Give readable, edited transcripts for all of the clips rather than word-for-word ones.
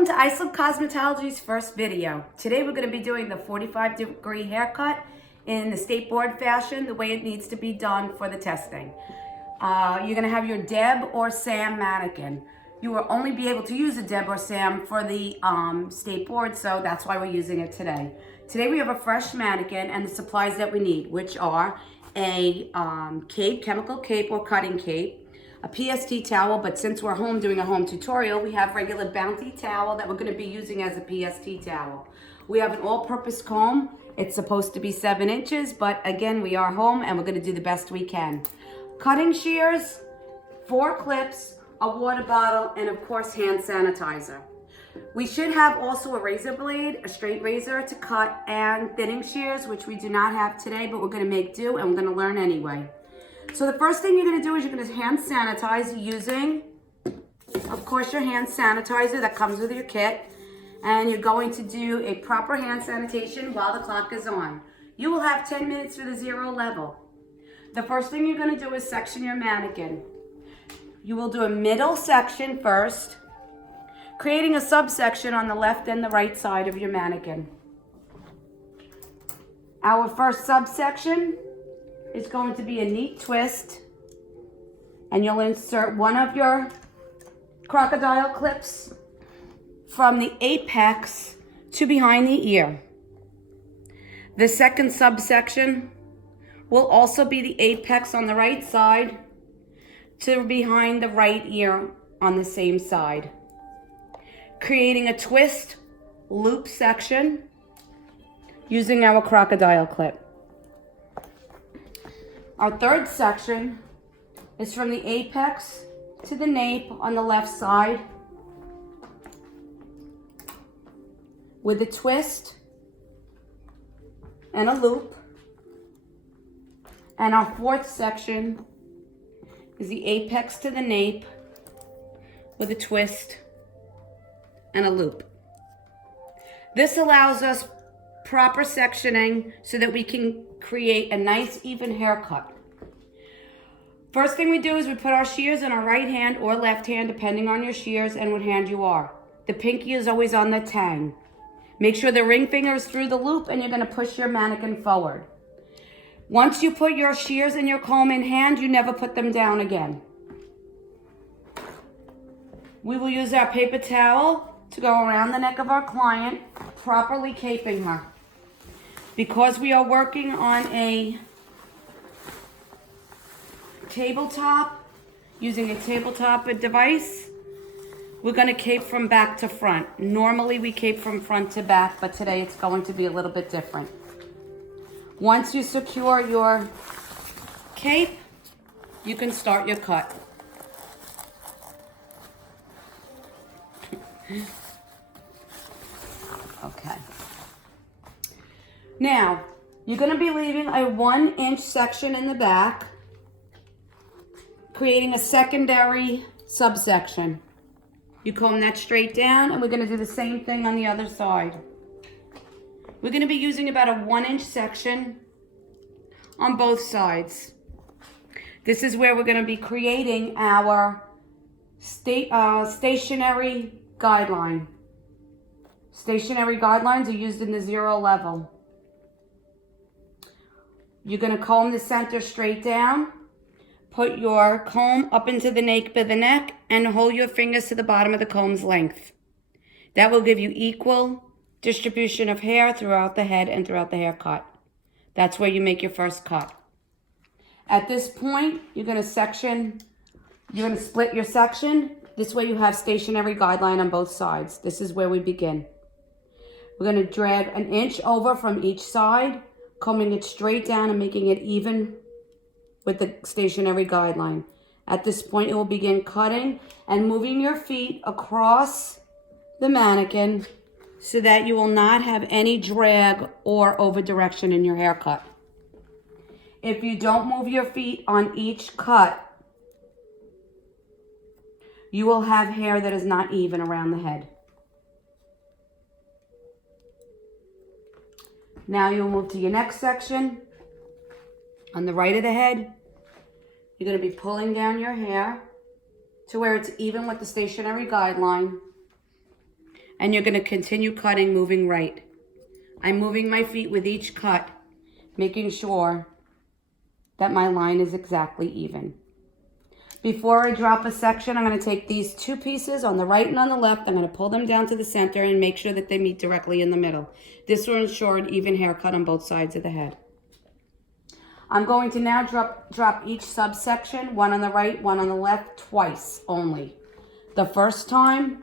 Welcome to Islip Cosmetology's first video. Today we're going to be doing the 45-degree haircut in the state board fashion, the way it needs to be done for the testing. You're going to have your Deb or Sam mannequin. You will only be able to use a Deb or Sam for the state board, so that's why we're using it today. Today we have a fresh mannequin and the supplies that we need, which are a cape, chemical cape or cutting cape, a PST towel, but since we're home doing a home tutorial, we have regular Bounty towel that we're going to be using as a PST towel. We have an all-purpose comb. It's supposed to be 7 inches, but again, we are home and we're going to do the best we can. Cutting shears, 4 clips, a water bottle, and of course, hand sanitizer. We should have also a razor blade, a straight razor to cut, and thinning shears, which we do not have today, but we're going to make do and we're going to learn anyway. So the first thing you're going to do is you're going to hand sanitize using, of course, your hand sanitizer that comes with your kit. And you're going to do a proper hand sanitation while the clock is on. You will have 10 minutes for the 0 level. The first thing you're going to do is section your mannequin. You will do a middle section first, creating a subsection on the left and the right side of your mannequin. Our first subsection is going to be a neat twist, and you'll insert one of your crocodile clips from the apex to behind the ear. The second subsection will also be the apex on the right side to behind the right ear on the same side, creating a twist loop section using our crocodile clip. Our third section is from the apex to the nape on the left side with a twist and a loop. And our fourth section is the apex to the nape with a twist and a loop. This allows us proper sectioning so that we can create a nice even haircut. First thing we do is we put our shears in our right hand or left hand, depending on your shears and what hand you are. The pinky is always on the tang. Make sure the ring finger is through the loop and you're going to push your mannequin forward. Once you put your shears and your comb in hand, you never put them down again. We will use our paper towel to go around the neck of our client, properly caping her. Because we are working on a tabletop, using a tabletop device, we're going to cape from back to front. Normally we cape from front to back, but today it's going to be a little bit different. Once you secure your cape, you can start your cut. Okay. Now, you're going to be leaving a 1-inch section in the back, creating a secondary subsection. You comb that straight down, and we're going to do the same thing on the other side. We're going to be using about a 1-inch section on both sides. This is where we're going to be creating our stationary guideline. Stationary guidelines are used in the 0 level. You're going to comb the center straight down, put your comb up into the nape of the neck, and hold your fingers to the bottom of the comb's length. That will give you equal distribution of hair throughout the head and throughout the haircut. That's where you make your first cut. At this point, you're going to split your section. This way you have stationary guideline on both sides. This is where we begin. We're going to drag an inch over from each side, combing it straight down and making it even with the stationary guideline. At this point, you will begin cutting and moving your feet across the mannequin so that you will not have any drag or over direction in your haircut. If you don't move your feet on each cut, you will have hair that is not even around the head. Now you'll move to your next section. On the right of the head, you're going to be pulling down your hair to where it's even with the stationary guideline. and you're going to continue cutting, moving right. I'm moving my feet with each cut, making sure that my line is exactly even. Before I drop a section, I'm going to take these two pieces on the right and on the left. I'm going to pull them down to the center and make sure that they meet directly in the middle. This will ensure an even haircut on both sides of the head. I'm going to now drop each subsection, one on the right, one on the left, twice only. The first time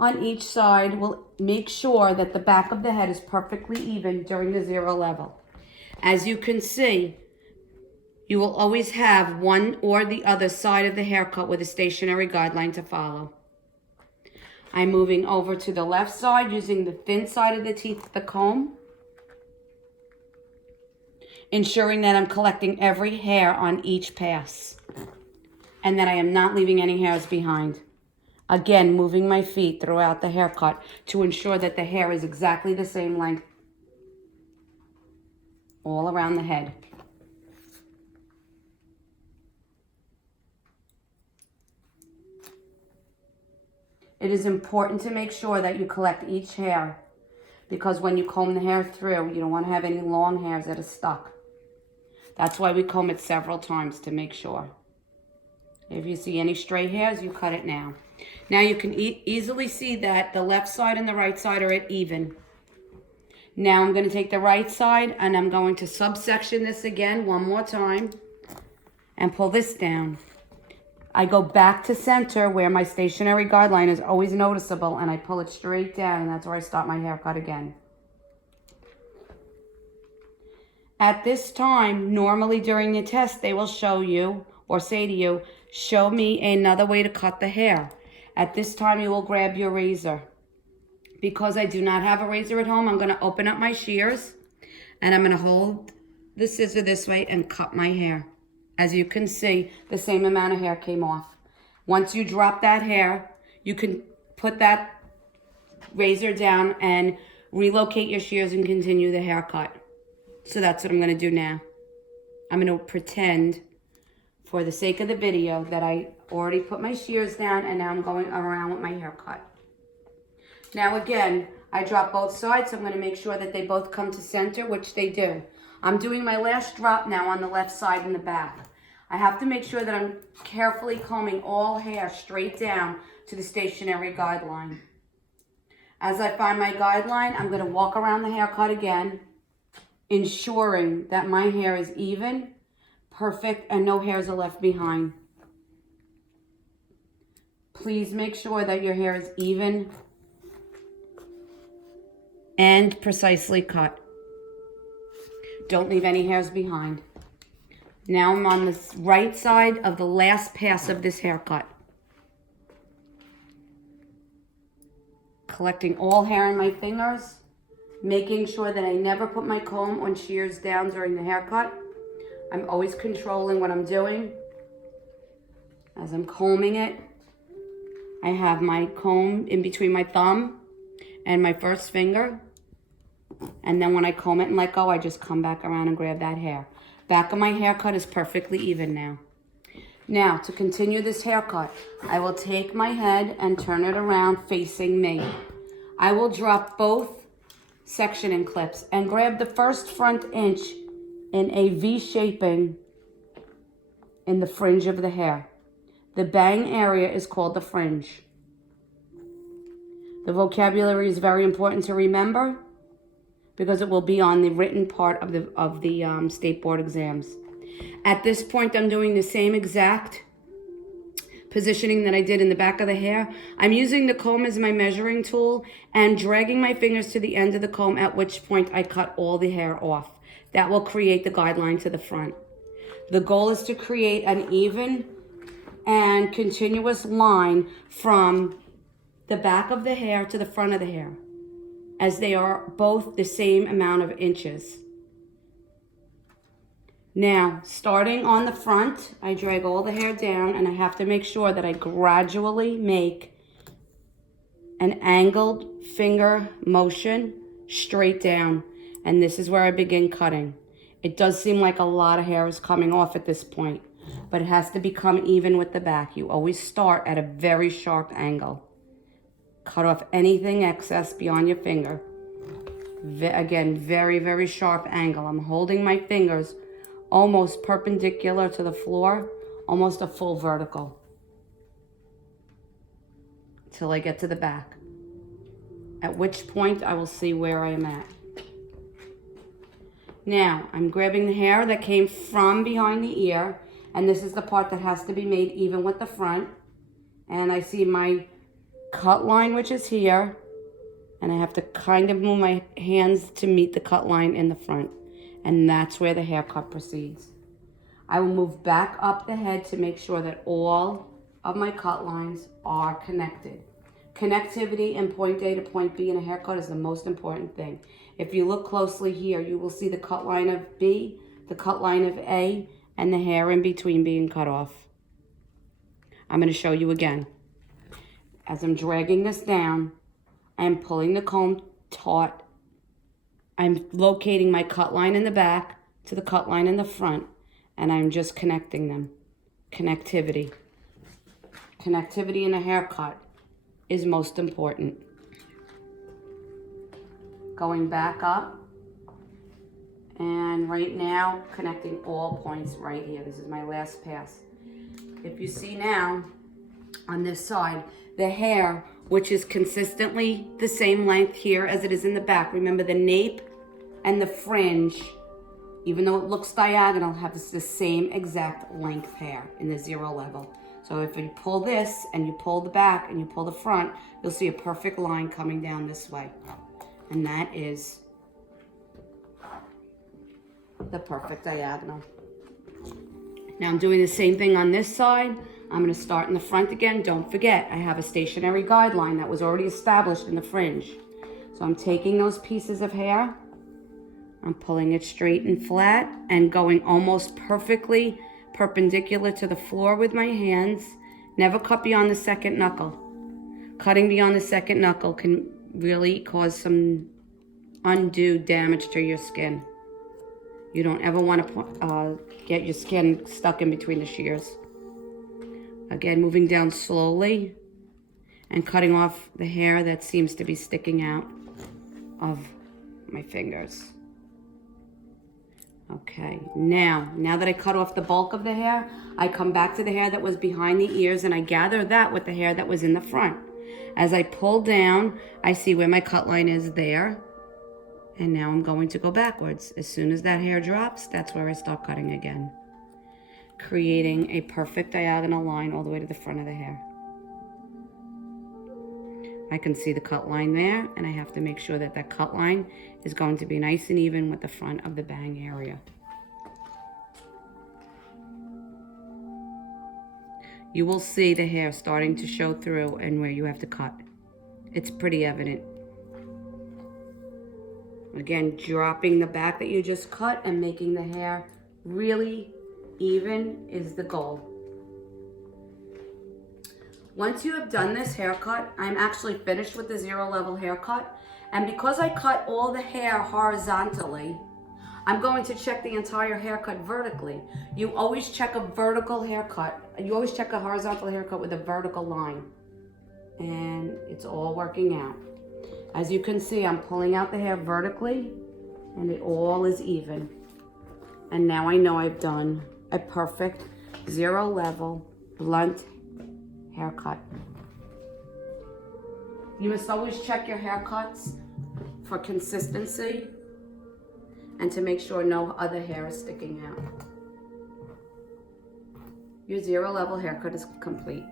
on each side will make sure that the back of the head is perfectly even during the 0 level. As you can see, you will always have one or the other side of the haircut with a stationary guideline to follow. I'm moving over to the left side using the thin side of the teeth of the comb, ensuring that I'm collecting every hair on each pass and that I am not leaving any hairs behind. Again, moving my feet throughout the haircut to ensure that the hair is exactly the same length all around the head. It is important to make sure that you collect each hair, because when you comb the hair through, you don't want to have any long hairs that are stuck. That's why we comb it several times to make sure. If you see any stray hairs, you cut it now. Now you can easily see that the left side and the right side are at even. Now I'm going to take the right side and I'm going to subsection this again one more time and pull this down. I go back to center where my stationary guideline is always noticeable, and I pull it straight down, and that's where I start my haircut again. At this time, normally during the test, they will show you or say to you, show me another way to cut the hair. At this time, you will grab your razor. Because I do not have a razor at home, I'm going to open up my shears, and I'm going to hold the scissor this way and cut my hair. As you can see, the same amount of hair came off. Once you drop that hair, you can put that razor down and relocate your shears and continue the haircut. So that's what I'm going to do now. I'm going to pretend, for the sake of the video, that I already put my shears down and now I'm going around with my haircut. Now again, I drop both sides, so I'm going to make sure that they both come to center, which they do. I'm doing my last drop now on the left side and the back. I have to make sure that I'm carefully combing all hair straight down to the stationary guideline. As I find my guideline, I'm going to walk around the haircut again, ensuring that my hair is even, perfect, and no hairs are left behind. Please make sure that your hair is even and precisely cut. Don't leave any hairs behind. Now I'm on the right side of the last pass of this haircut. Collecting all hair in my fingers, making sure that I never put my comb or shears down during the haircut. I'm always controlling what I'm doing. As I'm combing it, I have my comb in between my thumb and my first finger. And then when I comb it and let go, I just come back around and grab that hair. Back of my haircut is perfectly even now. Now, to continue this haircut, I will take my head and turn it around facing me. I will drop both sectioning clips and grab the first front inch in a V shaping in the fringe of the hair. The bang area is called the fringe. The vocabulary is very important to remember, because it will be on the written part of the state board exams. At this point, I'm doing the same exact positioning that I did in the back of the hair. I'm using the comb as my measuring tool and dragging my fingers to the end of the comb, at which point I cut all the hair off. That will create the guideline to the front. The goal is to create an even and continuous line from the back of the hair to the front of the hair, as they are both the same amount of inches. Now, starting on the front, I drag all the hair down, and I have to make sure that I gradually make an angled finger motion straight down. And this is where I begin cutting. It does seem like a lot of hair is coming off at this point, but it has to become even with the back. You always start at a very sharp angle. Cut off anything excess beyond your finger. Again, very, very sharp angle. I'm holding my fingers almost perpendicular to the floor, almost a full vertical, till I get to the back. At which point I will see where I am at. Now, I'm grabbing the hair that came from behind the ear, and this is the part that has to be made even with the front. And I see my cut line, which is here, and I have to kind of move my hands to meet the cut line in the front. And that's where the haircut proceeds. I will move back up the head to make sure that all of my cut lines are connected. Connectivity in point A to point B in a haircut is the most important thing. If you look closely here, you will see the cut line of B, the cut line of A, and the hair in between being cut off. I'm going to show you again. As I'm dragging this down, I'm pulling the comb taut. I'm locating my cut line in the back to the cut line in the front, and I'm just connecting them. Connectivity. Connectivity in a haircut is most important. Going back up, and right now connecting all points right here. This is my last pass. If you see now on this side, the hair, which is consistently the same length here as it is in the back. Remember, the nape and the fringe, even though it looks diagonal, have the same exact length hair in the 0 level. So if you pull this and you pull the back and you pull the front, you'll see a perfect line coming down this way. And that is the perfect diagonal. Now I'm doing the same thing on this side. I'm going to start in the front again. Don't forget, I have a stationary guideline that was already established in the fringe. So I'm taking those pieces of hair, I'm pulling it straight and flat and going almost perfectly perpendicular to the floor with my hands. Never cut beyond the second knuckle. Cutting beyond the second knuckle can really cause some undue damage to your skin. You don't ever want to get your skin stuck in between the shears. Again, moving down slowly and cutting off the hair that seems to be sticking out of my fingers. Okay, now that I cut off the bulk of the hair, I come back to the hair that was behind the ears and I gather that with the hair that was in the front. As I pull down, I see where my cut line is there. And now I'm going to go backwards. As soon as that hair drops, that's where I start cutting again, creating a perfect diagonal line all the way to the front of the hair. I can see the cut line there, and I have to make sure that that cut line is going to be nice and even with the front of the bang area. You will see the hair starting to show through and where you have to cut. It's pretty evident. Again, dropping the back that you just cut and making the hair really even is the goal. Once you have done this haircut, I'm actually finished with the 0 level haircut. And because I cut all the hair horizontally, I'm going to check the entire haircut vertically. You always check a vertical haircut. You always check a horizontal haircut with a vertical line. And it's all working out. As you can see, I'm pulling out the hair vertically and it all is even. And now I know I've done a perfect 0 level blunt haircut. You must always check your haircuts for consistency and to make sure no other hair is sticking out. Your 0 level haircut is complete.